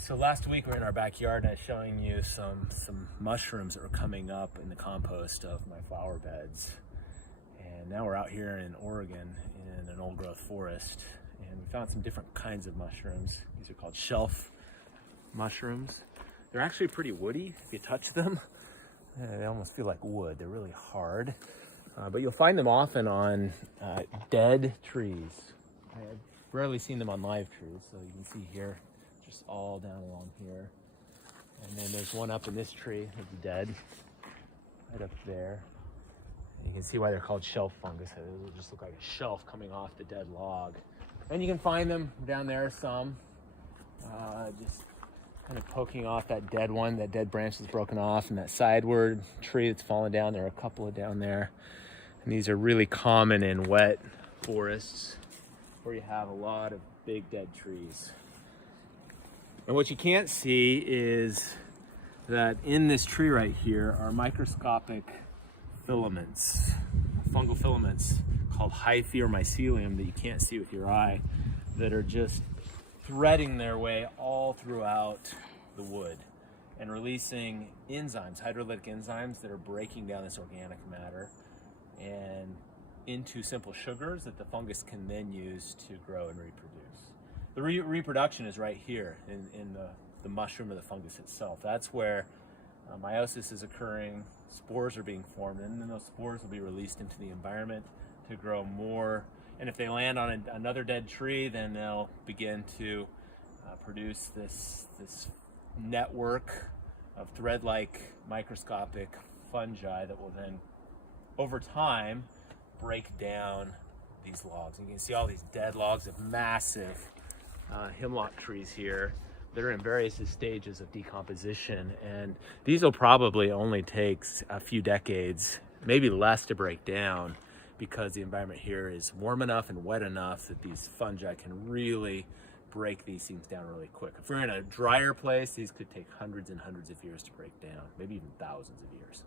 So last week we were in our backyard and I was showing you some mushrooms that were coming up in the compost of my flower beds. And now we're out here in Oregon in an old growth forest, and we found some different kinds of mushrooms. These are called shelf mushrooms. They're actually pretty woody if you touch them. They almost feel like wood. They're really hard. But you'll find them often on dead trees. I've rarely seen them on live trees, so you can see here, just all down along here. And then there's one up in this tree that's dead, right up there. And you can see why they're called shelf fungus. It'll just look like a shelf coming off the dead log. And you can find them down there some, just kind of poking off that dead one, that dead branch that's broken off, and that sideward tree that's fallen down. There are a couple of down there. And these are really common in wet forests where you have a lot of big dead trees. And what you can't see is that in this tree right here are microscopic filaments, fungal filaments called hyphae or mycelium that you can't see with your eye, that are just threading their way all throughout the wood and releasing enzymes, hydrolytic enzymes that are breaking down this organic matter and into simple sugars that the fungus can then use to grow and reproduce. The reproduction is right here in the mushroom or the fungus itself. That's where meiosis is occurring, spores are being formed, and then those spores will be released into the environment to grow more. And if they land on another dead tree, then they'll begin to produce this network of thread-like microscopic fungi that will then, over time, break down these logs. And you can see all these dead logs of massive hemlock trees here that are in various stages of decomposition, and these will probably only take a few decades, maybe less, to break down, because the environment here is warm enough and wet enough that these fungi can really break these things down really quick. If we're in a drier place, these could take hundreds and hundreds of years to break down, maybe even thousands of years.